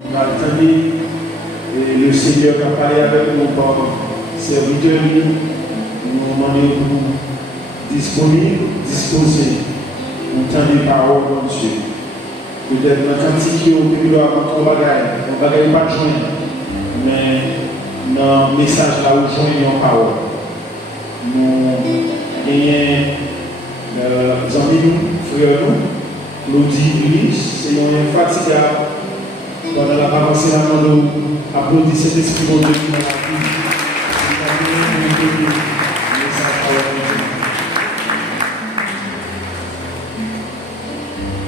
On a entendu le Seigneur qui a parlé avec nous par serviteur, nous demandons disponible, disposé, pour entendre les paroles de Dieu. Peut-être dans le cantique qui est au début de la bagaille, on ne va pas joindre, mais dans le message là où joignons en parole. Nous avons des amis, frères, Claudie, Ulysse, c'est un infatigable. Pendant la parole, c'est la main de applaudir cet esprit de Dieu qui m'a appris.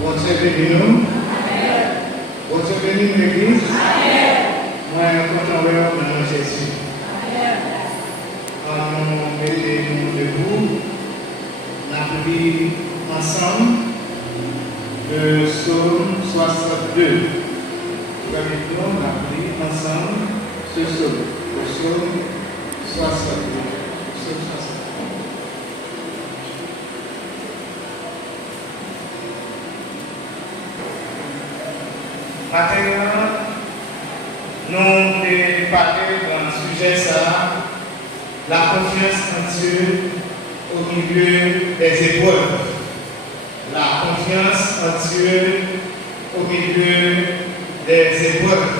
Você béni, você béni l'église. Moi, quand on veut, on a Jésus. Nous mettons debout, on a pris ensemble le psaume 62. On a pris ensemble ce psaume, le psaume 62. Maintenant, nous allons parler dans le sujet ça, la confiance en Dieu au milieu des épreuves. La confiance en Dieu au milieu des épreuves.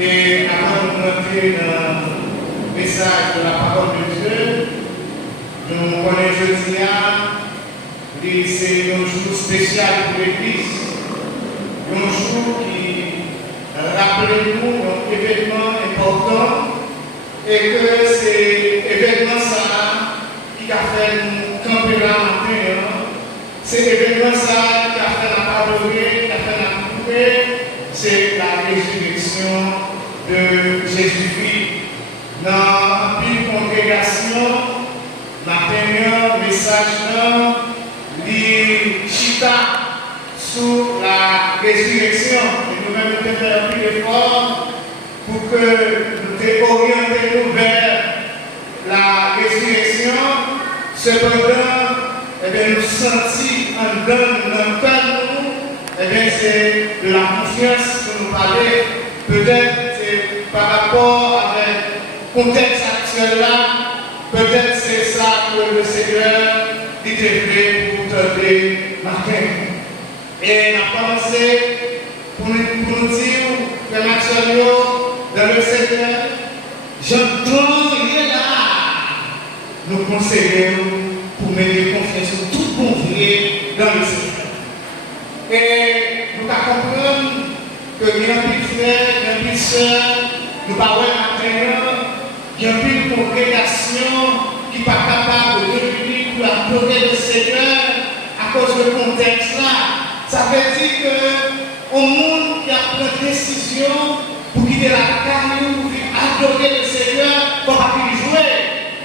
Et avant de rentrer dans le message de la parole de Dieu, nous connaissons jeudi, c'est un jour spécial pour l'Église. Un jour qui rappelle nous un événement important et que c'est événement ça qui a fait nous camper là matin. C'est événement ça qui a fait la parole, qui a fait la couper, c'est la résurrection de Jésus-Christ. Dans une congrégation, matin, message, li chita sous la résurrection. Et nous-mêmes, nous devons faire plus d'efforts pour que nous orientions vers la résurrection. Cependant, nous sentons en dedans, dans nous, c'est de la confiance que nous parlons. Peut-être c'est par rapport avec le contexte actuel là, peut-être c'est ça que le Seigneur dit fait pour te dire matin. Et on a commencé pour nous dire que Maxwell, dans le Seigneur, j'entends rien là. Nous conseillons pour mettre confiance sur tout confier dans le Seigneur. Et nous comprenons que il y a un petit frère, il y a un petit soeur, nous parlons maintenant, il y a une congrégation qui n'est pas capable de réunir pour adorer le Seigneur à cause du contexte là. Ça veut dire qu'au monde qui a pris décision pour quitter la carrière, pour adorer le Seigneur, il ne faut pas qu'il joue.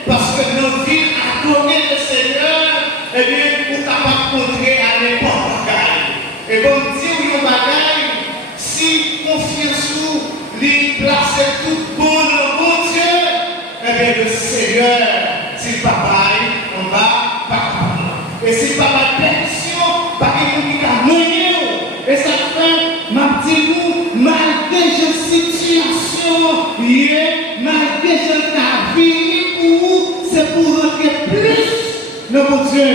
Parce que nos vies adorer le Seigneur, eh bien, nous sommes capables de contrer à n'importe quoi. Et bon, dire une bagaille, si confiance nous, lui placer tout bon dans bon Dieu, eh bien, le Seigneur, s'il papa on va, pas. Et s'il papa perdition, pas qu'il nous a mené. Et ça fait, ma petite nous, malgré la situation, malgré la vie, c'est pour rentrer plus dans mon Dieu.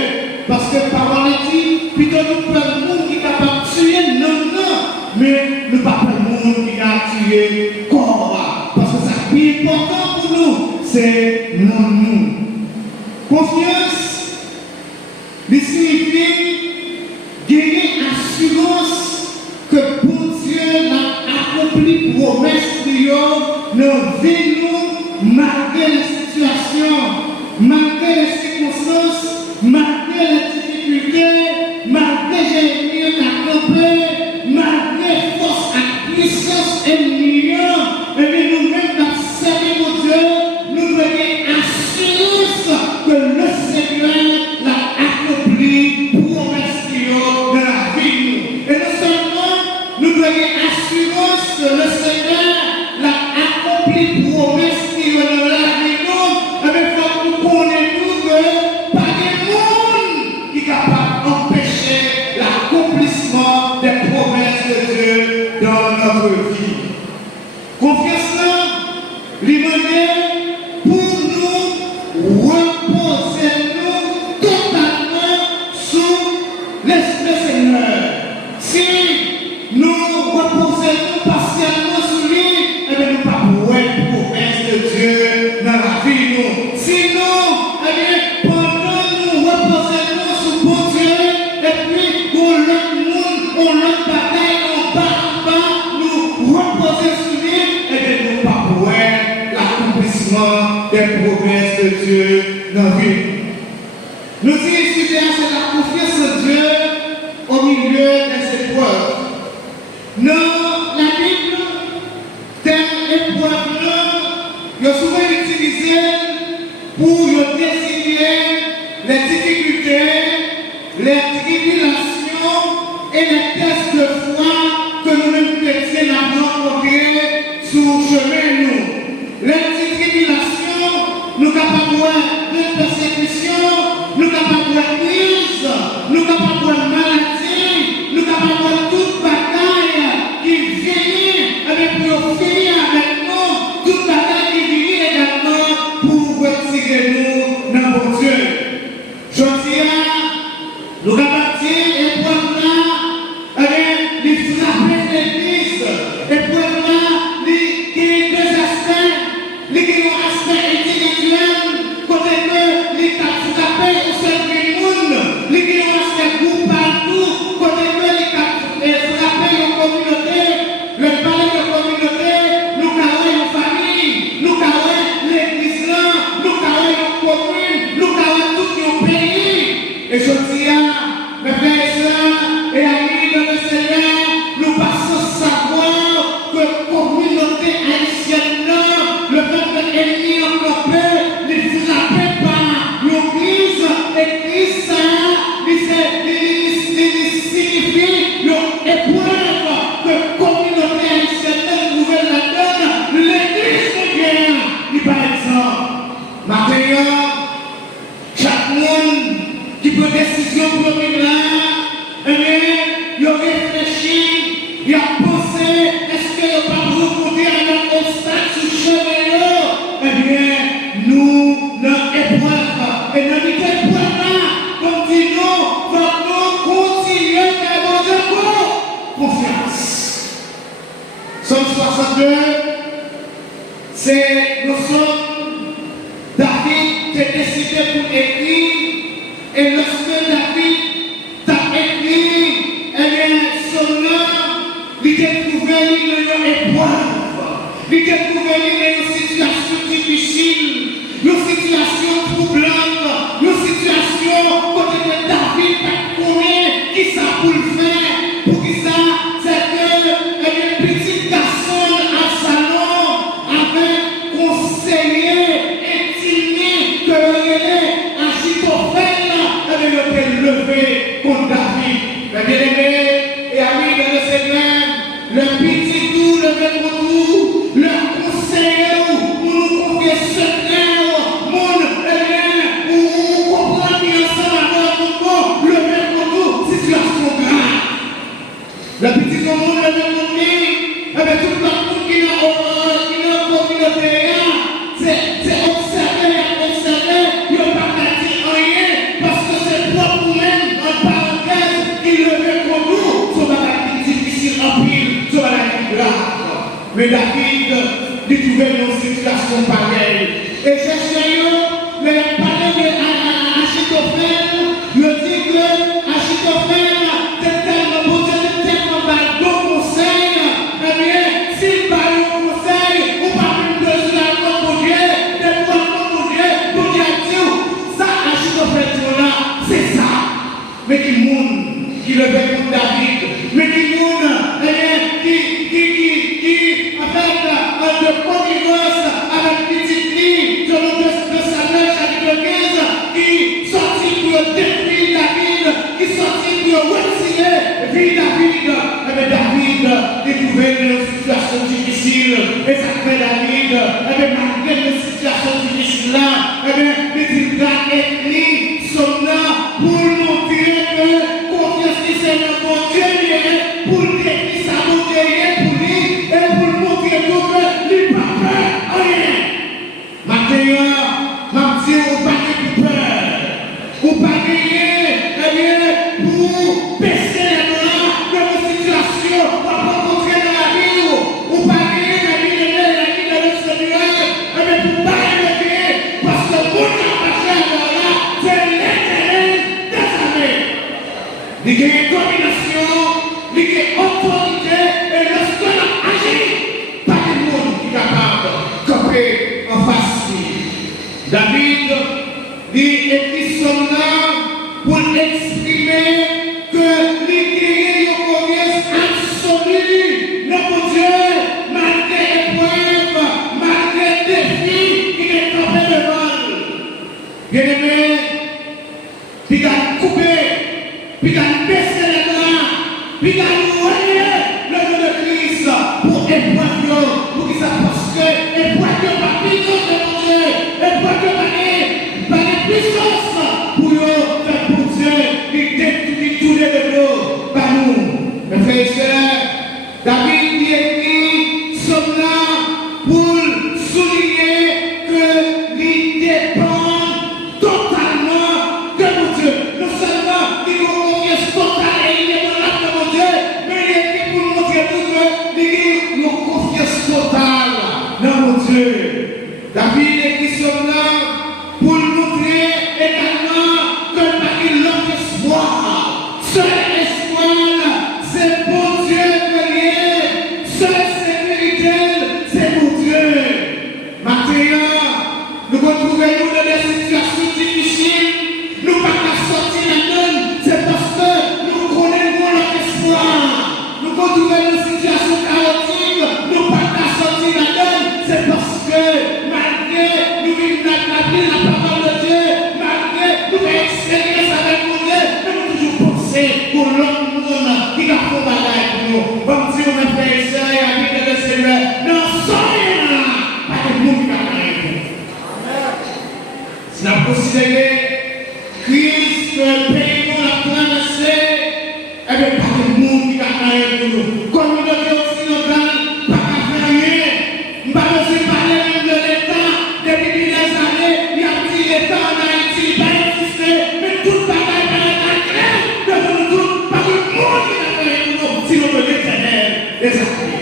Parce que parole dit, plutôt nous prenons le monde qui est capable de tuer, non, mais nous ne pas le monde qui a tué corps. Parce que ça qui est important pour nous, c'est nous. Confiance, il signifie gagner assurance que bon Dieu a accompli promesse de nos vies, malgré les situations, malgré les circonstances, malgré les difficultés, malgré les accomplis, malgré les forces et puissance ennemies, et nous-mêmes, dans servir mon Dieu, nous avons assurance que le Seigneur l'a accompli promesse de la vie. Et non seulement nous avons assurance que le Seigneur l'a accompli promesse de la vie, mais il faut que nous connaissions que pas de monde qui est capable d'empêcher l'accomplissement des promesses de Dieu dans notre vie. dire. Confiance là, l'humanité pour nous reposer nous totalement sous l'Esprit Seigneur. Si nous reposons nous partiellement sur lui, eh bien nous ne pouvons pas être promesse de Dieu dans la vie. Nous. Sinon, eh bien, pendant nous reposons sur bon Dieu, et puis on l'autre bataille, on bat, nous reposer sur lui, et bien nous ne pouvons pas être l'accomplissement des promesses de Dieu dans la vie. Nous disons ici, c'est la confiance en Dieu au milieu des épreuves. Dans la Bible, telle épreuve-là, il est souvent utilisé pour désigner les difficultés, les tribulations et les tests de foi que nous-mêmes chrétiens avons rencontrés sur le chemin. Les tribulations, nous sommes capables de persécution, nous sommes capables de crise, nous sommes capables de maladie, nous sommes capables de toute bataille qui vient avec nous, finir avec nous, toute bataille qui vient également pour retirer nous dans mon Dieu. Je dis, nous sommes capables de épreuve là, de frapper l'église, épreuve là, qui est deux aspects, qui est un aspect intellectuel, côté que les frappé au sein du monde, les qui ont aspect groupe partout, côté que les frappé aux communautés, le palais de communauté, nous carrons en famille, nous carrons l'église là, nous carrons en commune, nous carrons tout le pays. Et je dis à mes frères et sœurs et amis de le Seigneur, nous passons savoir que communauté haïtienne là, le peuple ennemi en campé, ne frappait pas l'église, l'église ça, il signifie l'épreuve que communauté haïtienne nouvelle la donne, l'église de Dieu, par exemple. Maintenant, chaque monde qui peut décision pour venir là, il réfléchit, il a pensé, est-ce qu'il n'y a pas rencontré un obstacle sur le chemin? Eh bien, nous, dans l'épreuve, et dans l'épreuve là, comme dit nous, nous continuer à mon Dieu confiance. Somme 62, c'est nous sommes David qui a décidé pour écrire, et lorsque David t'a écrit, eh bien, son nom, il a trouvé une épreuve, il a trouvé une situation difficile, une situation troublante, une situation côté de David a connu, qui ça pour le faire, pour qui ça, c'est que un petit garçon à salon avait conseillé, intimé, que le Achitophel avait levé contre David. Mais bien aimé et amis de le Seigneur, le petit tout, le même tout, le conseiller pour nous confier secret, monde, ou comprendre bien ensemble avec le même tout, situation grave. Le petit monde, le même monde, avec tout le monde qui est en communauté, c'est observer, il n'y a pas qu'à dire rien, parce que c'est propre même, en parenthèse, qui le met pour nous, sur la vie difficile en pile, sur la vie grave. Mais David, il trouvait une situation pareille. Et j'ai le palais d'Achitophel, il dit que Achitophel, c'est tellement beau, c'est tellement bon conseil, eh bien, s'il parle au conseil, ou pas une besoin pour Dieu, des fois pour Dieu a dit, ça, Achitophel, c'est ça. Mais qui monde, qui le fait pour David, mais qui monde, eh bien, qui avec de connivence, avec petite fille, selon de Samuel chapitre 15, qui sortit pour détruire David, qui sortit pour retirer vie David. Eh bien, David, il trouvait une situation difficile, et ça fait David, eh bien, malgré une situation difficile là, eh bien, il a écrit son nom pour montrer que confiance qui c'est le bon Dieu, pour dire qu'il s'est montré pour lui, et David dit écrit son âme pour exprimer que l'idée de confiance absolue dans mon Dieu, malgré l'épreuve, malgré les défis qui est tombé devant. Bien aimé, puis qu'à couper, puis qu'à baisser les bras, puis qu'à noyer le nom de Christ pour épreuve, pour qu'il s'approche que épreuve pas puissance de mon Dieu, épreuve pas de puissance pour faire pour Dieu, qui tourne de nous, par nous. Mes frères et sœurs, David qui écrit sommes là pour souligner que il dépend totalement de mon Dieu. Non seulement il nous confiance totale et il est dans l'acte de mon Dieu, mais il est pour nous montrer que nous confiance totale dans mon Dieu. David écrit sommes là pour montrer également que par l'autre espoir, seul espoir, c'est bon Dieu que seul sécurité, c'est mon Dieu. Maintenant, nous retrouvons dans des situations difficiles, nous ne pouvons pas sortir là-dedans, c'est parce que nous connaissons notre espoir. Nous retrouvons dans des situations chaotiques, nous ne pouvons pas sortir là-dedans, c'est parce que malgré nous vivons la parole de Dieu, malgré nous expérience avec mon Dieu, nous toujours penser pour l'autre monde qui a fait bagaille pour nous. Bon Dieu, mes frères et sœurs, et amis de Seigneur, non, soyez là, pas de monde qui a fait pour nous. Si nous avons considéré Christ, le pays qu'on a traversé, eh bien, pas de monde qui a fait pour nous. Communauté occidentale, pas de faire rien. Nous ne pouvons pas parler même de l'État, depuis des années, il y a dit l'État en Haïti, il n'a pas existé, mais tout bagaille par la clair, devant nous tous, pas de monde qui a fait pour nous, sinon de l'Éternel, les acquis.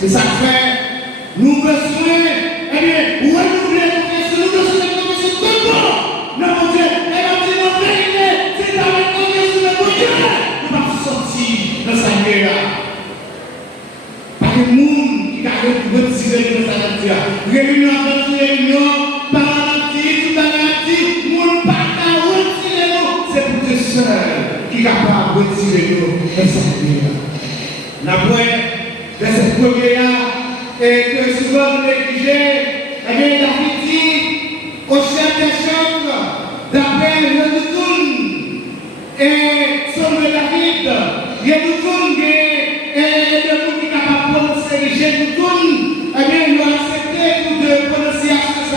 C'est ça que fait, nous besoin, eh bien, renouveler nos questions, nous besoin de nos questions de bon, non mon Dieu, et on dit nos vérités, c'est avec nos questions de mon Dieu, nous allons sortir dans sa guerre. Pas de monde qui a retiré de sa nature. Réunion après réunion, paradis, tout paradis, monde pas qu'à retirer nous. C'est pour Dieu seul qui est capable de retirer nous de sa nature. L'après de cette première, et que souvent nous négligeons, eh bien, David dit au chef des chambres, d'après le retourne, et sur le David, il retourne, et le monde qui est capable de prononcer les retourne, eh bien, il doit accepter pour de prononcer à ce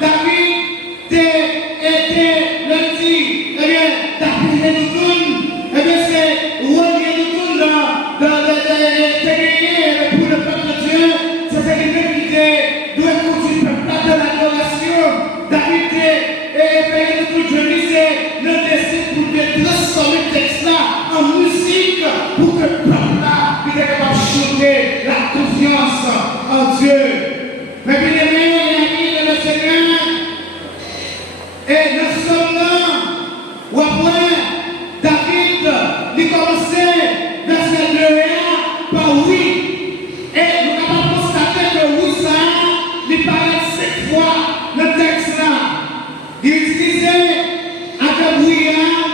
David était le dit, eh bien, David retourne, eh bien, c'est relié retourne dans les pour le peuple de Dieu, c'est ce qui doit conduire le peuple de l'adoration. David et payé de tout, je disais, le décide pour de transformer le texte là en musique pour que le peuple là puisse être capable de chanter la confiance en Dieu. Mais bien aimé, amis de le Seigneur, et nous sommes là, où après, David, il commençait verset 2 par oui. Et nous avons constaté que oui, ça, il paraît 7 fois le texte là. Il utilisait un brouillard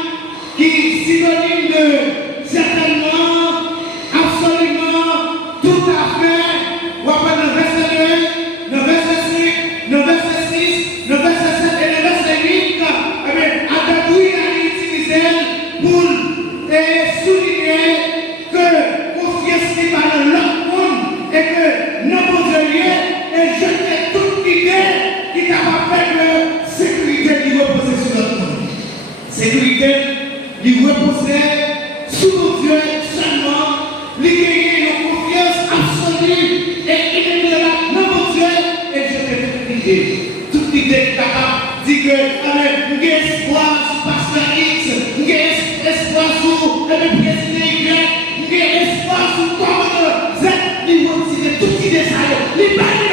qui est synonyme de certainement, absolument, tout à fait. Ou après le verset 2, le verset 5, le verset 6, le verset 7 et le verset 8. Eh bien, un brouillard il utilisait pour souligner que confiance n'est pas dans l'autre monde et que notre Dieu est jeté toute idée qui t'a pas fait de sécurité qui repose sur notre monde. Sécurité qui repose sur notre Dieu seulement, qui gagne une confiance absolue et inévitable dans notre Dieu et jeté toute idée. Toute idée qui t'a pas dit que nous avons espoir sur Pasteur X, nous avons espoir sur le président Y, nous avons espoir sur commandant Z, ils vont tirer toute idée ça, ils parlent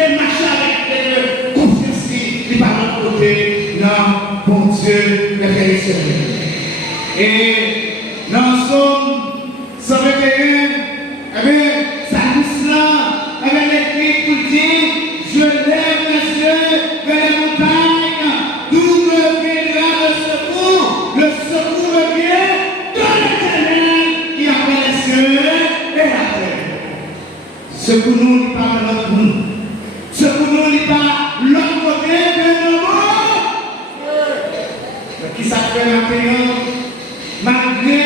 et marcher avec confiance, ils parlent de côté, non, bon Dieu, le Père est et dans Somme 121, eh bien, ça nous cela, eh bien, l'écrit pour dire, je lève les yeux Ce que nous n'est pas notre nous. Ce que nous n'est pas l'autre côté de nos mots. Qui s'appelle maintenant, malgré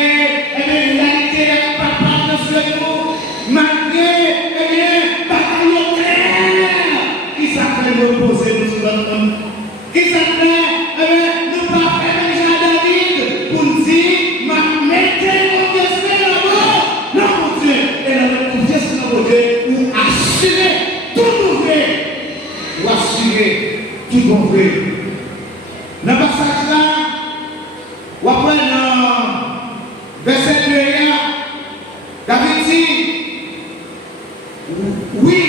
l'égalité de papa de ce nous, malgré bataille claire, qui s'appelle reposer nous sur notre monde, qui s'appelle nous pas faire déjà David pour nous dire, mettez mon Dieu là-bas, non mon Dieu, et notre confiance dans mon Dieu, ou assurer tout mauvais, ou assurer tout mauvais. Dans le passage là, ou après dans verset 2, David dit, oui,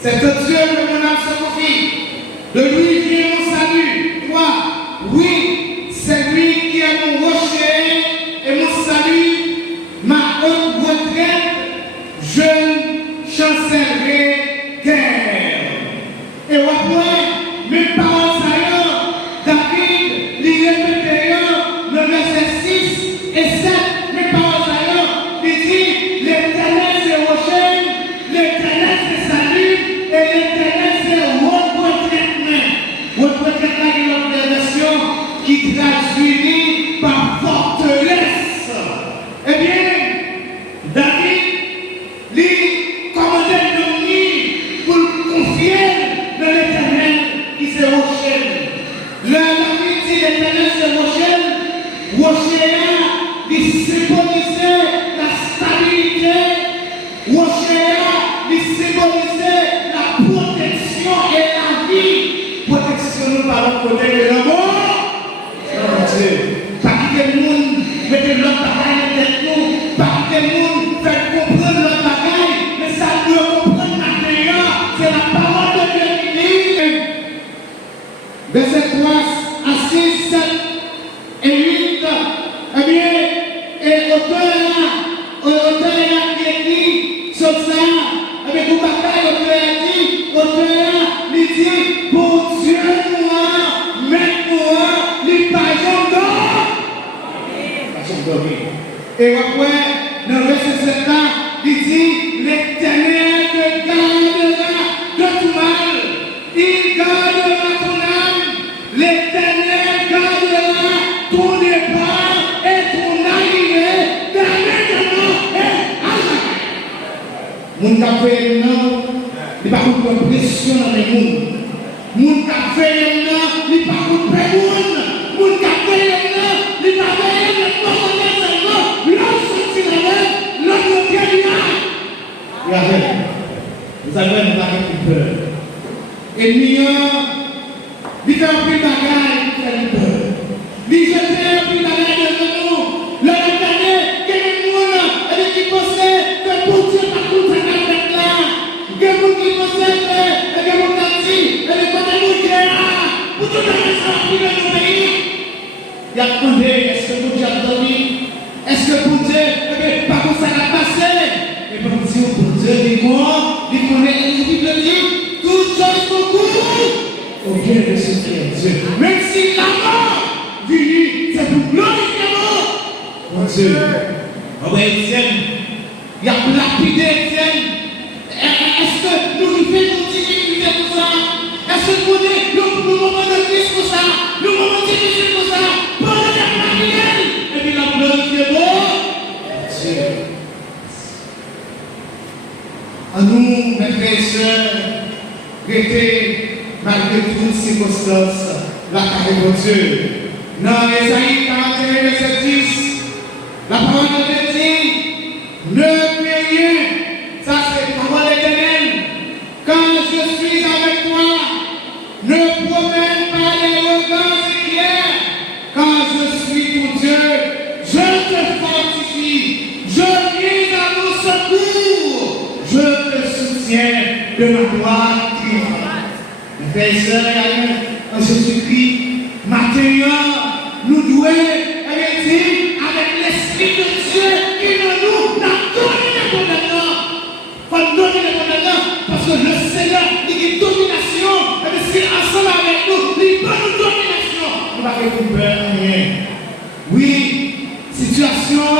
c'est un Dieu que mon âme se confie. De lui vient mon salut. 3. Oui, c'est lui qui est mon rocher et mon salut, ma haute retraite. Je ne chancellerai guère. Et après, mes paroles, David, les répétait le verset 6 et 7. Mes paroles, il dit, l'Éternel c'est rocher, l'Éternel c'est salut, et l'Éternel c'est haute retraite. Haute retraite là, il y a une version qui traduit par forteresse. Eh bien, David, lui, commandait de nous pour confier dans l'Éternel qui c'est rocher. Le David dit l'Éternel c'est rocher. Rocher là, il symbolisait la stabilité. Rocher là, il symbolisait la protection et la vie. Protection nous par le côté de l'amour. Pas quitter le monde, mettez l'autre bagaille avec nous. Pas quitter le monde, faire comprendre l'autre bagaille. Mais ça doit comprendre maintenant. C'est la parole de Dieu qui dit. Verset 3 à 6, 7 et 8. Eh bien, et auteur là qui écrit sur ça, eh bien, pour bataille, auteur là, il dit, pour Dieu moi, maintenant, les pages d'or. Et après, dans le verset 7 là, il dit, l'Éternel te gardera de tout mal. Il gardera ton âme. L'Éternel gardera ton départ et ton arrivée de maintenant et à jamais. Mon café non, il n'y a pas de pression dans les mondes. Mon café non, il n'y a pas de pression. Mon café non, il n'y a pas de pression. L'homme sortit la main, l'homme de Dieu lui a. Regardez, vous avez une baguette de peur. Et lui, il a pris bagaille pour faire peur. Il a pris bagaille de nous. Le regardez, quel est le monde qui possède que pour Dieu par contre ça va être là. Quel monde qui possède que mon quartier, et les côtés nous pour tout le monde ça va priver nos pays. Il a demandé, est-ce que pour Dieu a dormi? Est-ce que pour Dieu, par contre ça va passer? Et pour Dieu, il connaît, il dit, toute chose concourt au bien de ce qui est Dieu. Même si la mort vient, c'est pour glorifier la mort. Mon Dieu, Étienne, il y a lapidé Étienne. Est-ce que nous vivons nos difficultés pour ça? Est-ce que nous avons le moment de crise pour ça? Le moment de difficile pour ça? Pendant la manière, et puis la glorifier bon. Dieu. À nous, mes frères et sœurs, restez malgré toutes circonstances, la carrière de Dieu. Dans Ésaïe 41, verset 10, la parole de Dieu dit, ne craignez rien, ça c'est la parole éternelle, quand je suis avec toi, ne promène pas les regards éclairs, quand je suis ton Dieu, je te fortifie, je viens à ton secours, je te soutiens de ma gloire triomphante. Mes frères et sœurs, en Jésus-Christ, maintenant, nous devons avec l'Esprit de Dieu qui nous a donné le commandement. Il faut donner le commandement parce que le Seigneur, il dit domination, et c'est ensemble avec nous, il donne nous domination. Nous ne pouvons pas faire rien. Oui, situation,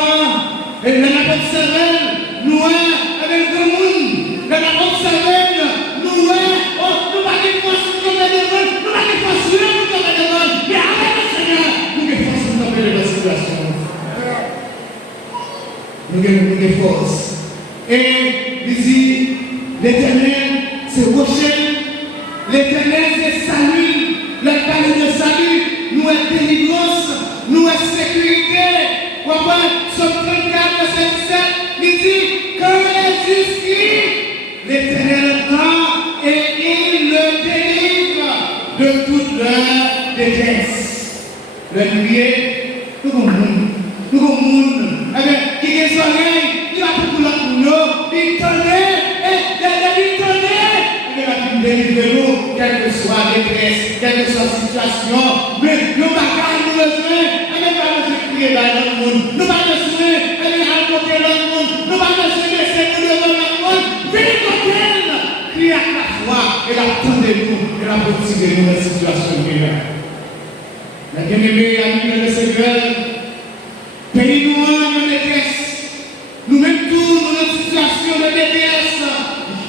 et la n'importe nous avec le monde, la dit, l'Éternel, c'est rocher, l'Éternel, c'est salut, la parole de salut, nous est délivrance, nous est sécurité. Somme 34, verset 17, il dit, quand il est jusqu'ici, l'Éternel entend et il le délivre de toute leur détresse. Le nuée, nous avons monde, qui est des oreilles, il va tout pour nous, il tenait, il va délivrer nous, quelle que soit la détresse, quelle que soit la situation, mais nous ne pouvons pas nous besoin, nous ne pouvons pas crier dans le monde, nous ne pouvons pas besoin, raconter dans le monde, nous ne pouvons pas besoin de se devant le monde, venez comme elle, crier à la foi, et la tendez-nous, et la retirez-nous dans la situation meilleure. La bien-aimée, amie de Seigneur, pays-nous en détresse, nous-mêmes tous, dans notre situation de détresse,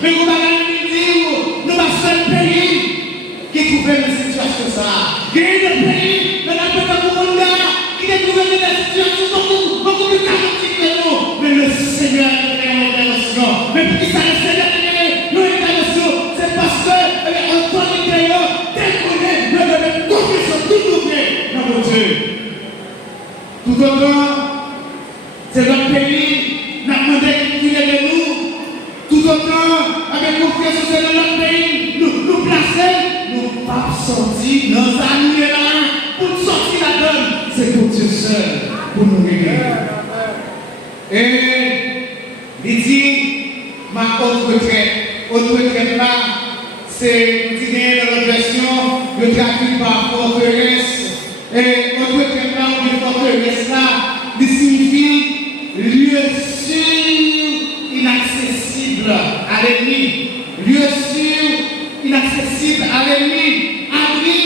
mais nous allons dire, nous sommes seul pays qui trouve une situation ça. Il y a des pays dans la plupart du monde qui trouvent des situations beaucoup plus chaotiques que nous. Mais le Seigneur est en intervention. Mais pour qui ça le Seigneur est nous intervention, c'est parce que l'autorité déconne, nous devons confier tout ouvrir dans mon Dieu. Tout autant, c'est notre pays, nous avons demandé qu'il est de nous. Tout autant, avec confiance dans notre pays, nous placer, nous ne pas sortir dans la nuit là, pour sortir la donne, c'est pour Dieu seul, pour nous régler. Et il dit, ma haute retraite là, c'est, vous dites dans la version, le traduit par forteresse, et haute retraite là, ou une forteresse là, il signifie lieu sûr, inaccessible à l'ennemi, lieu sûr, inaccessible à l'ennemi, abri,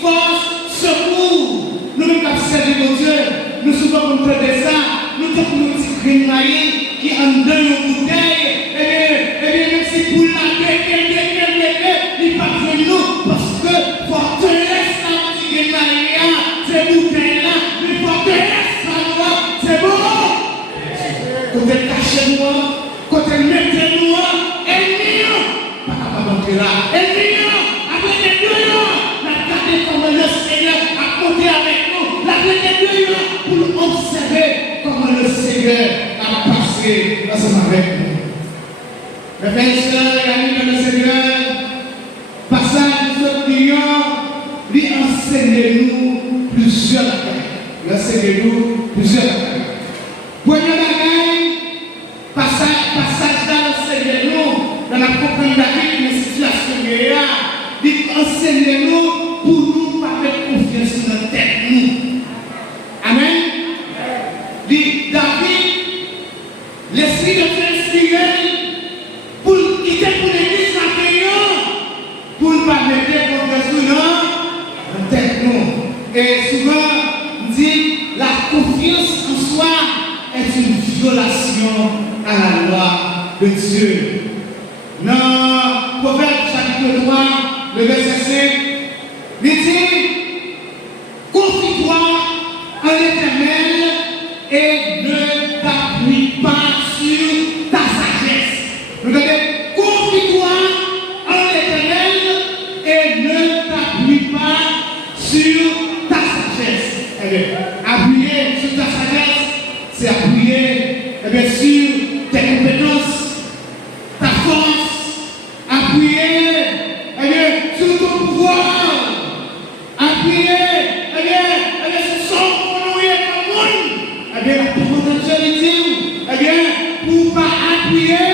force, secours. Nous nous observons mon Dieu, nous souvent nous prenons ça, nous sommes nous petits greniers qui en donnent une bouteille, et bien même si pour la il ne pas de nous, parce que forteresse dans le petit grenier, c'est bouteille là, mais forteresse là, c'est bon. Quand elle cache moi, quand elle met nous, ennemi, pas capable d'entrer là. Ennemi, après les 2 ans, la garder comme le Seigneur a compté avec nous. La garder 2 ans pour nous observer comment le Seigneur a passé ensemble avec nous. Mes frères et sœurs et amis de le Seigneur, passage de ce client, lui enseigne-nous plusieurs bagages. Enseigne-nous plusieurs bagages. Première bagaille, passage là, enseigne-nous dans la propre David, une situation meilleure, dit enseigne-nous pour nous pas mettre confiance dans notre tête. Nous. Amen. Dit David, l'esprit de Dieu inspiré pour quitter pour l'église la pour ne pas mettre confiance dans notre tête. Nous. Et souvent, on dit la confiance en soi est une violation à la loi de Dieu. Dans Proverbe chapitre 3, le verset 5, il dit, confie-toi en l'Éternel et ne t'appuie pas sur ta sagesse. Regardez, confie-toi en l'Éternel et ne t'appuie pas sur ta sagesse. Eh bien, appuyer sur ta sagesse, c'est appuyer, bien sûr, tes compétences, ta force, appuyer, sur ton pouvoir, appuyer, sur son conduire comme monde, la parole de Dieu dit, pour pas appuyer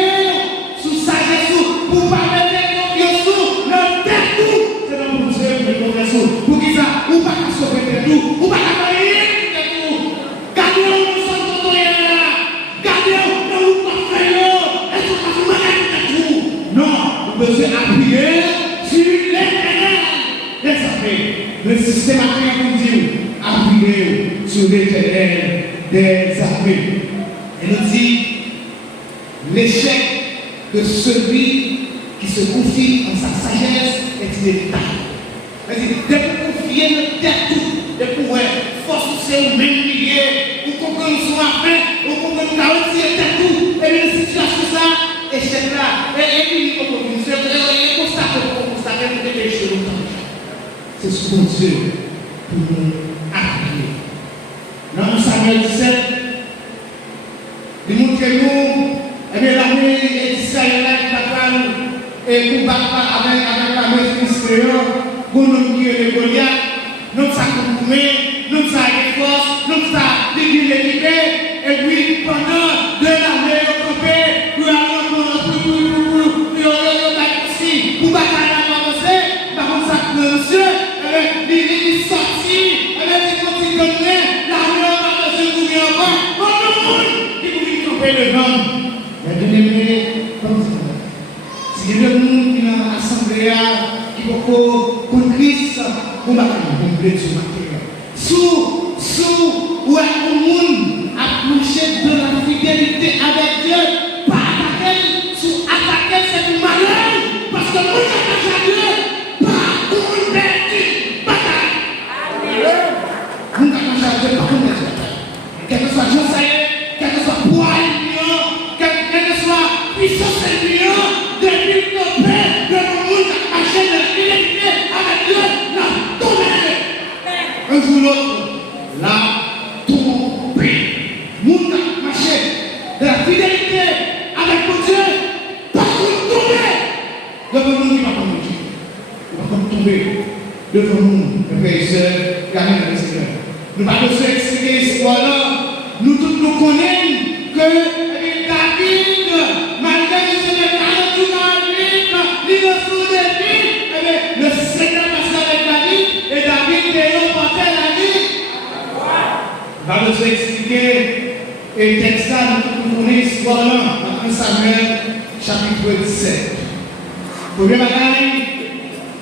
sur sagesse, pour pas mettre confiance sur notre tête tout, c'est dans mon Dieu que je confiance. Pour qui ça, ou pas sauver tout, ou pas travailler tout, gardez-vous. Vous devez appuyer sur l'Éternel. Le système a dit appuyer sur l'Éternel des armées. Et nous dit l'échec de celui qui se confie en sa sagesse est inévitable. C'est-à-dire, dès que vous confiez notre tête, dès que vous forcer au même milieu, ou qu'on nous soit fait, ou qu'on nous garantit tête tout, et bien, situation ça, échec là, et puis il faut constater que les péchés longtemps. C'est ce qu'on Dieu pour nous appuyer. Dans Samuel 17, il montre que nous, l'armée d'Israël et pour battre avec l'armée philistine, pour nous guérir les Goliath, nous sommes coupés, nous sommes avec force, nous sommes l'équipé, et puis pendant de l'armée occupée, pour batailler à avancer, par contre, ça monsieur, il est sorti, il continue de donner, l'armée va avancer pour bien encore, pour tout le monde qui pouvait tromper le nom. Mais de l'aimer comme ça. Si le monde qui a l'assemblée, qui va contre Christ, pour ma famille, sur ma terre. Sous, où le monde a couché de la fidélité avec Dieu, pas attaquer, sous attaquer, c'est du malheur. Parce que le monde attache à Dieu, pas pour perdu, bataille. Le monde attache à Dieu, pas pour perdu, bataille. Quel que soit Josaïe, quel que soit poids, quel que soit puissance de l'hypnopée, de le monde attaché de la fidélité avec Dieu, n'a tombé. Un jour ou l'autre, là, tombé. Le monde attaché de la fidélité avec mon Dieu, pas pour tomber. Devant nous, il va pas tomber. Devant nous, le frère et sœurs, gardez le Seigneur. Nous ne pouvons pas expliquer l'histoire-là. Nous tous nous connaissons que David, malgré que ce n'est pas tout dans la vie, ni le sous de vie, le Seigneur passait avec David et David est porté la vie. Nous ne pouvons pas expliquer et texte là, nous connaissons l'histoire-là dans 1 Samuel chapitre 17. Premier bagaille,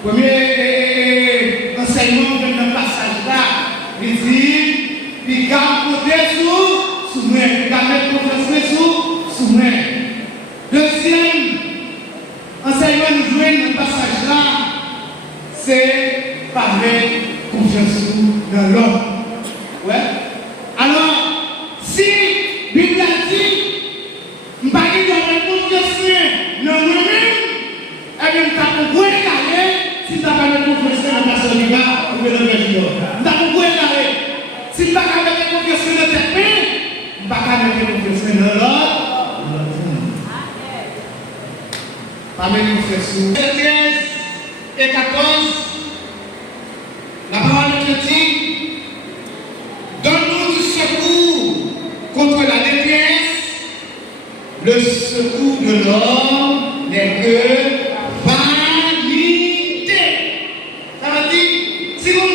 premier enseignement de notre passage là, il dit, il garde côté sous moi, il garde confiance sous moi. Deuxième enseignement nous jouons dans notre passage là, c'est parler confiance dans l'homme. Ouais. Alors, si la Bible a dit, je ne vais pas dire confiance dans nous-mêmes, et bien, nous avons carré, si nous avons confiance dans la personne qui va, nous allons le faire. Nous avons carré. Si nous n'avons pas confiance dans notre pays, nous n'avons pas confiance dans l'autre. Pas même confiance. 13 et 14, la parole de Dieu dit, donne-nous du secours contre la détresse. Le secours de l'homme n'est que vanité. Ça veut dire, si vous me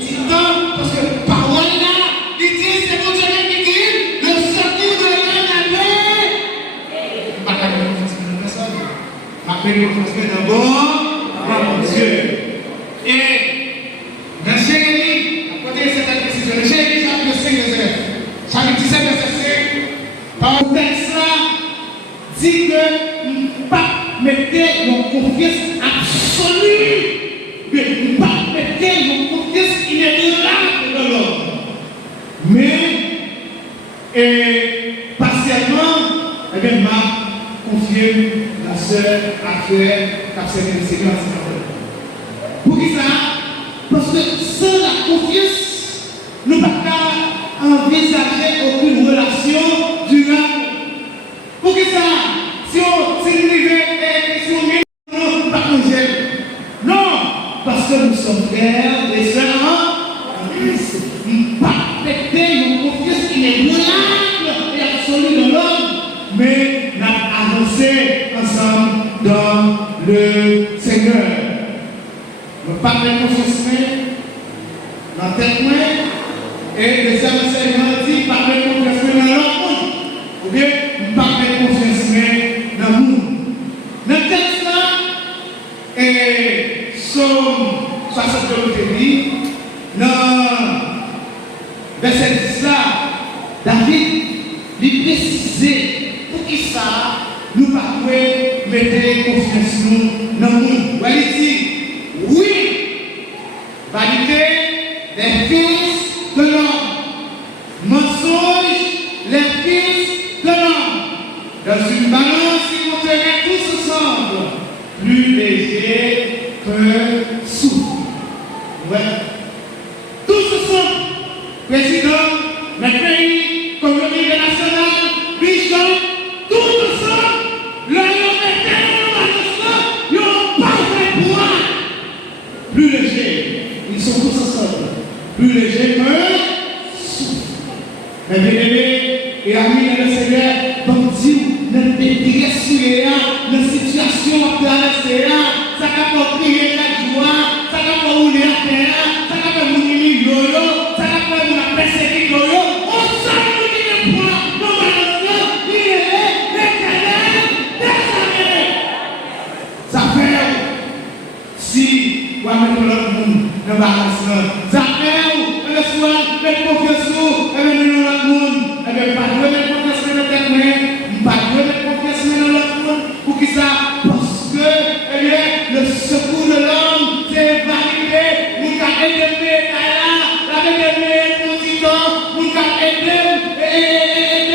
dites non, parce que parole là, il dit, c'est votre Dieu qui dit, le secours de l'homme n'est que. Pas qu'à me transmettre une personne. M'appelle le transmettre d'abord, mon Dieu. Et dans Jérémie, à côté de cette précision, Jérémie chapitre 17, verset 5, par le texte là, dit que nous ne pas mettre nos confiance absolue, mais nous ne pas mettre nos confiance inébranlable dans l'homme. Mais, partiellement, eh bien, m'a confié la sœur à faire qu'absorber le Seigneur. Pour qui ça? Parce que sans la confiance, nous ne pouvons pas envisager aucune relation durable. Pour qui ça? Si nous vivons et si on ne pas manger. Non, parce que nous sommes frères et sœurs en Christ. Nous ne pouvons pas respecter une confiance inébranlable et absolue dans l'homme, mais nous avons avancé ensemble dans le Seigneur. Nous ne pouvons pas mettre confiance dans la tête, et les enseignants disent pas mettre confiance dans l'homme, ou bien pas mettre confiance dans nous. Dans le texte là, et Somme 62 dit, dans verset 10 là, David lui précisait pour qui ça, nous ne pouvons pas mettre confiance dans nous. Il dit, oui, vanité des fils de l'homme, mensonge les fils de l'homme. Dans Non, si on tenait tous ensemble, plus léger que souffle. Ouais. Tous ensemble, président, le pays, communauté nationale, bishop, tous ensemble, là, ils ont pas fait pouvoir. Plus léger, ils sont tous ensemble. Plus léger que souffle. Mais bien aimés et amis dans le Seigneur, comme dit, notre désir sur la situation à traverser, ça va crier la joie, ça va rouler à terre, ça va mourir yolo, ça va nous persécuter yolo. On sait nous qui ne point, nous malheureusement, il est l'éternel des années. Ça fait si on va mettre l'autre monde dans la balance, ça fait le soir, mettre confiance et mettre l'autre monde. Pas de mettre confiance dans notre monde, pas de mettre confiance dans l'autre monde, pour qui ça? Parce que le secours de l'homme, c'est validé, nous avons aidé la aidé pour petit temps, nous avons aidé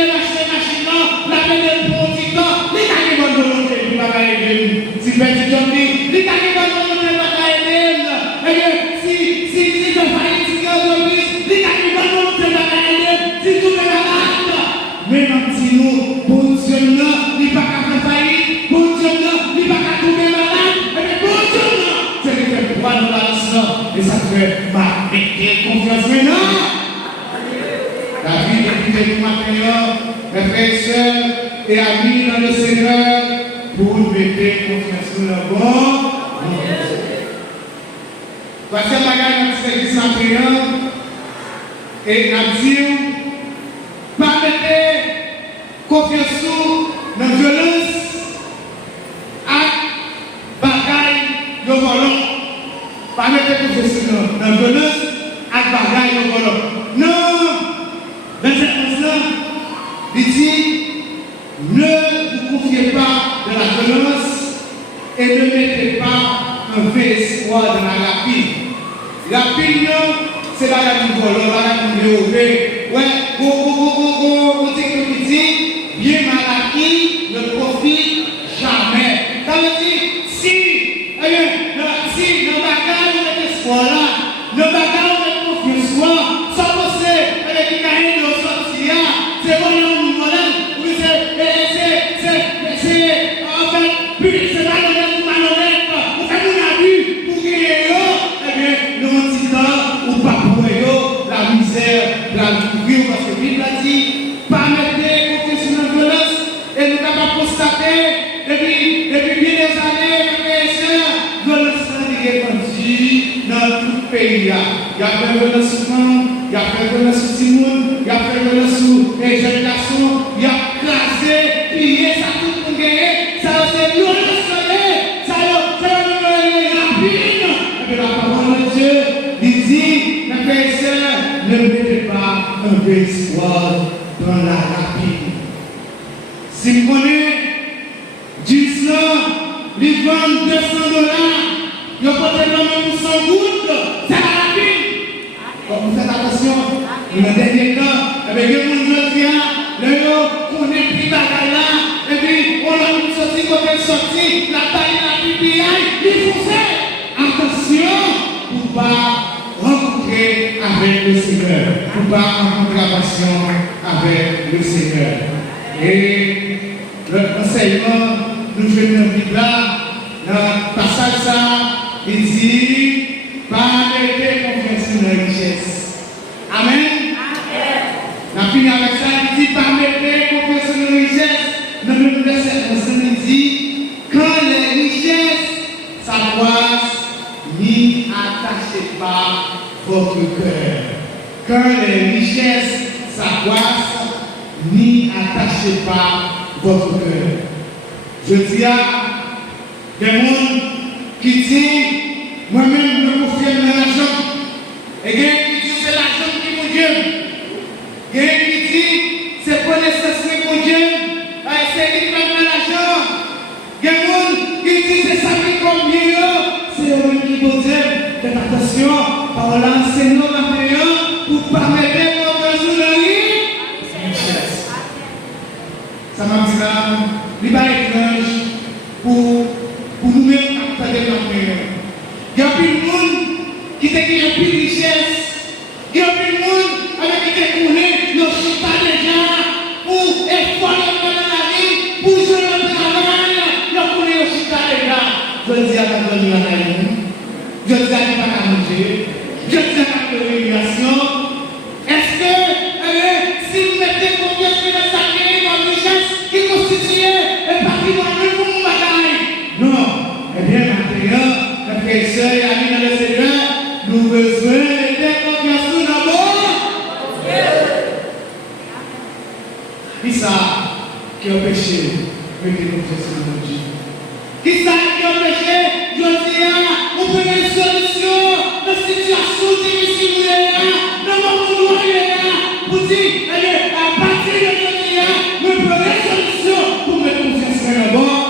l'acheter machine, la aidé pour petit temps, les gars qui bonne volonté pour ne pas aider, si petit temps dit, les gars qui bonne volonté pour ne pas aider, si je faillis tirer autobus, les gars qui bonne volonté pour ne pas aider, si tout est malade, mais même si nous, bon Dieu, il n'est pas qu'à faire faillite, bon Dieu, il n'est pas qu'à tomber malade, mais bon Dieu, c'est le fait pour nous la leçon, et ça fait marquer confiance maintenant. La vie de du matin, mes frères et sœurs et amis dans le Seigneur, pour nous mettre confiance dans le bon. Voici un bagage dans l'église matin, et nous disons, pas mettre confiance dans la violence et bagaille de volant. Pas mettre confiance dans la violence et bagaille de volant. Non! Dans cette chose-là, il dit, ne vous confiez pas dans la violence et ne mettez pas un vrai espoir dans la rapide. Rapide, c'est la du volant, la du léopé. Ouais, on dit que bien mal acquis ne profite jamais. Ça veut dire, si le bagage de l'espoir là, le bagage de confiance, ça c'est avec les carrés de sortir, c'est voilà, c'est en fait, puis c'est pas de malhonnête, ou quand on a vu pour gagner, eh bien, nous disons, ou pas pour eux, la misère, la vie, parce que Bible a dit, pas mettre confiance dans la violence, et nous avons constaté, depuis bien des années, mes frères, violence est répandue dans tout le pays. Il y a fait violence sur femmes, il y a fait violence sur Timoun, il y a fait violence sur les jeunes garçons, il y a crasé, pillé, ça tout le monde gagné, ça c'est violence, ça est rapide. Et la parole de Dieu, il dit, mes frères et sœurs, ne mettez pas un peu espoir dans la rapide. Si vous connaissez du sang, ils vendent $200, ils ont porté le même pour 100 gouttes, c'est la rapide. Vous faites attention, dans le dernier temps, avec les gens qui on est pris bagaille là, et puis on a une sortie, quand elle sortit, la taille la PPI, il faut faire attention pour ne pas rencontrer avec le Seigneur, pour ne pas rencontrer la passion avec le Seigneur. Et l'enseignement, nous venons dans la Bible là, dans le passage ça, il dit, pas mettre confiance dans la richesse. Amen. La fini avec ça, il dit, pas mettre confiance dans la richesse. Dans le verset, il dit, quand les richesses s'accroissent, n'y attachez pas votre cœur. Quand les richesses s'accroissent, n'y attachez pas votre cœur. Je dis à des gens qui disent, moi-même, je me confie dans l'argent. Et quelqu'un qui dit, c'est l'argent qui est mon Dieu. Quelqu'un qui dit, c'est connaissance qui est mon Dieu. C'est lui qui met l'argent. Quelqu'un qui dit, c'est ça qui est comme Dieu. C'est lui qui est mon Dieu. Faites attention, par l'enseignant maintenant, pour ne pas mettre mon besoin de lui. Ça m'a dit là, il va être je dis à ta famille à Taïwan, je dis à ta pas à manger, je dis à ta réunion. Est-ce que, si vous mettez confiance dans sa vie, dans la richesse qui constitue un patrimoine pour mon bagaille? Non. Eh bien, maintenant, mes frères et sœurs et amis dans le Seigneur, nous avons besoin de confiance d'abord. Qui ça qui a péché? Mettez confiance dans Dieu. Qui ça qui a péché? Je dis, on peut une solution de situation difficile dans mon monde pour dire, à partir de aujourd'hui, nous prenons une solution pour mettre confiance d'abord.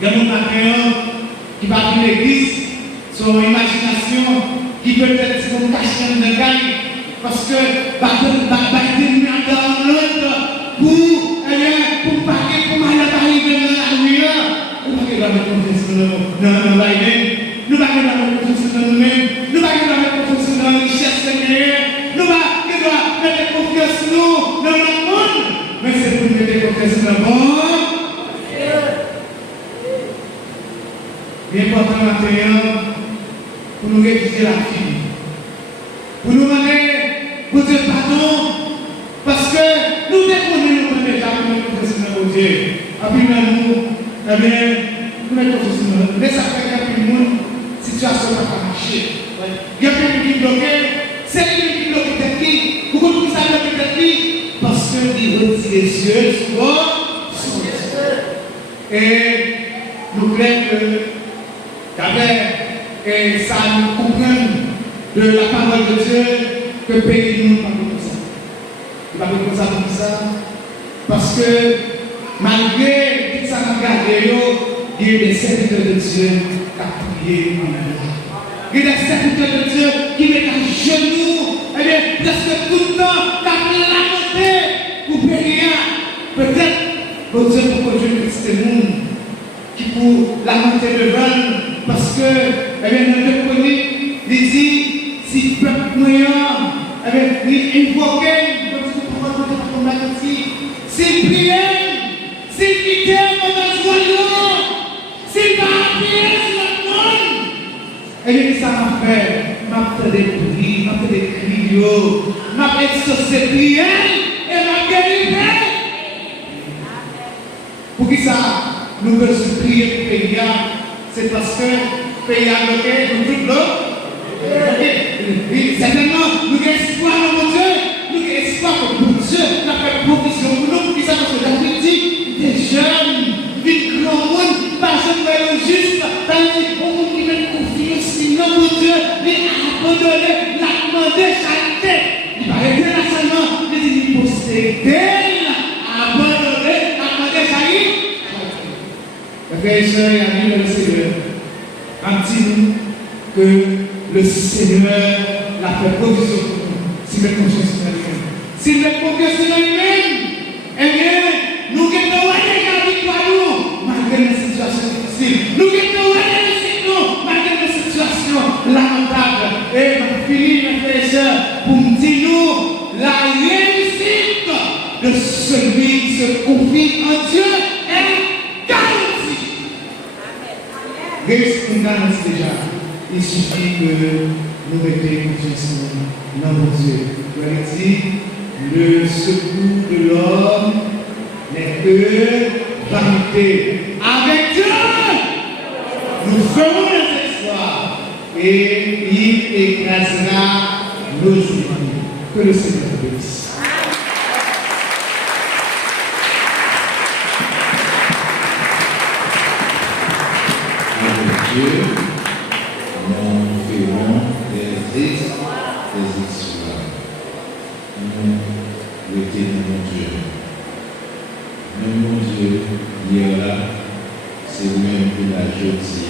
Il y a un matin qui va pour l'église, son imagination, qui peut être comme caché dans le gagne, parce que Biden est dans l'autre pour parler, pour aller arriver dans la rue. Nous ne pouvons pas mettre confiance dans Biden, nous ne pouvons pas mettre confiance dans nous-mêmes, nous ne pouvons pas mettre confiance dans la richesse nous ne pouvons pas mettre confiance dans le monde, mais c'est pour mettre confiance dans le monde. L'important maintenant, pour nous réviser la vie, pour nous demander, pour dire pardon, parce que nous découvrons nous déjà pour nous confiance dans Dieu. Après nous, nous mettons confiance dans Dieu. Mais ça fait que le monde, situation n'a pas marché. Il y a quelqu'un qui est bloqué, c'est lui qui bloque tête qui, pourquoi vous savez bloquer tête qui? Parce qu'il retire les yeux sur Dieu. Et nous voulons et ça nous comprend de la parole de Dieu que le pays nous parle comme ça. Il parle comme ça, parce que malgré tout ça, nous regardons, il y a des serviteurs de Dieu qui ont prié en même. Il y a des serviteurs de Dieu qui mettent à genoux, et bien, presque tout le temps, qui ont lamenté pour prier. Peut-être, pour Dieu, pour conduire le petit monde, qui pour lamenter devant. Parce que, eh bien, dans le chronique, il dit, si le peuple moyen, eh bien, il invoque, s'il prie, s'il quitte mon joyau, s'il va appuyer sur le monde, eh bien, ça m'a fait, m'a fait des prières, m'a fait des cris, m'a fait exaucer prières et m'a guéri. Pour qui ça, nous devons prier pour payer. C'est parce que le pays a bloqué, nous tout l'eau. Certainement, nous avons espoir dans mon Dieu, nous avons espoir que mon Dieu n'a fait provision pour nous, pour ça, parce que David dit, des jeunes, des grands monde, pas jamais juste, tandis qu'on qui met confiance, sinon mon Dieu, il a abandonné, il a demandé charité. Il va aider là seulement, il dit, il posséder, abandonné, demandé charité. Frères et sœurs et amis dans le Seigneur, dit-nous que le Seigneur l'a fait provision pour nous, s'il met confiance dans lui-même. S'il met confiance dans lui-même, eh bien, nous avons la victoire nous, malgré les situations difficiles. Nous avons nous, malgré les situations lamentables. Et je finis, mes frères et sœurs, pour me dire nous, la réussite de celui qui se confie en Dieu est garantie. Réussite nous garantit déjà. Il suffit que nous mettions confiance dans mon Dieu. Il dit, le secours de l'homme n'est que vanité. Avec Dieu, nous ferons des exploits et il écrasera nos ennemis. Que le Seigneur bénisse. Avec Dieu, nous ferons des exploits. Nous retenons mon Dieu. Mais mon Dieu, hier là, c'est lui-même qui l'a jeté.